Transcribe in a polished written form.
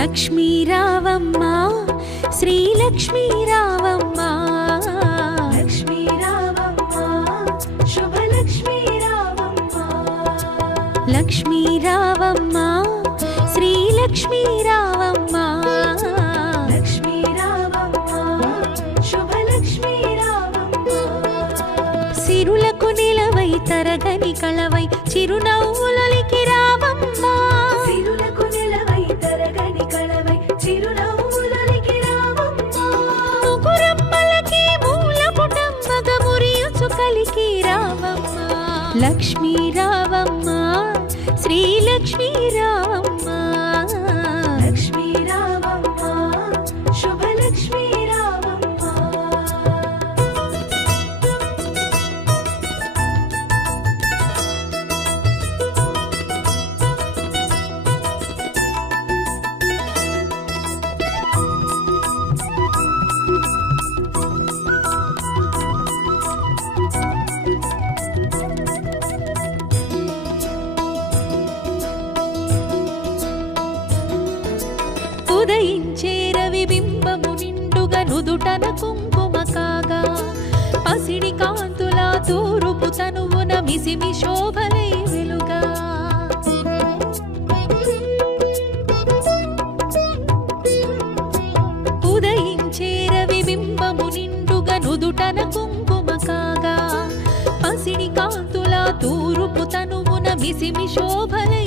లక్ష్మీ రావమ్మ శ్రీలక్ష్మీ రావమ్మ లక్ష్మీ రావమ్మ శుభలక్ష్మీ రావమ్మ లక్ష్మీ రావమ్మ శ్రీలక్ష్మీ రావమ్మ లక్ష్మీ రావమ్మ శుభలక్ష్మీ రావమ్మ సిరులకు నిలవై తరగని కళవై చిరునవ్వులొలికి రావమ్మ సిరులకు నిలవై తరగని కళవై చిరునవ్వులొలికి రావమ్మ ముగురమ్మలకి మూలపుటమ్మగ మురియుచు కలికి రావమ్మ లక్ష్మీ రావమ్మ శ్రీలక్ష్మీ రావమ్మ లక్ష్మీ రావమ్మ శుభలక్ష్మీ రావమ్మ ఉదయించే రవి బింబము నిండుగా నుదుటన కుంకుమ కాగా పసిడి కాంతుల తూరుపు తనువున మిసిమి శోభలై వెలుగా ఉదయించే రవి బింబము నిండుగా నుదుటన కుంకుమ కాగా పసిడి కాంతుల తూరుపు తనువున మిసిమి శోభలై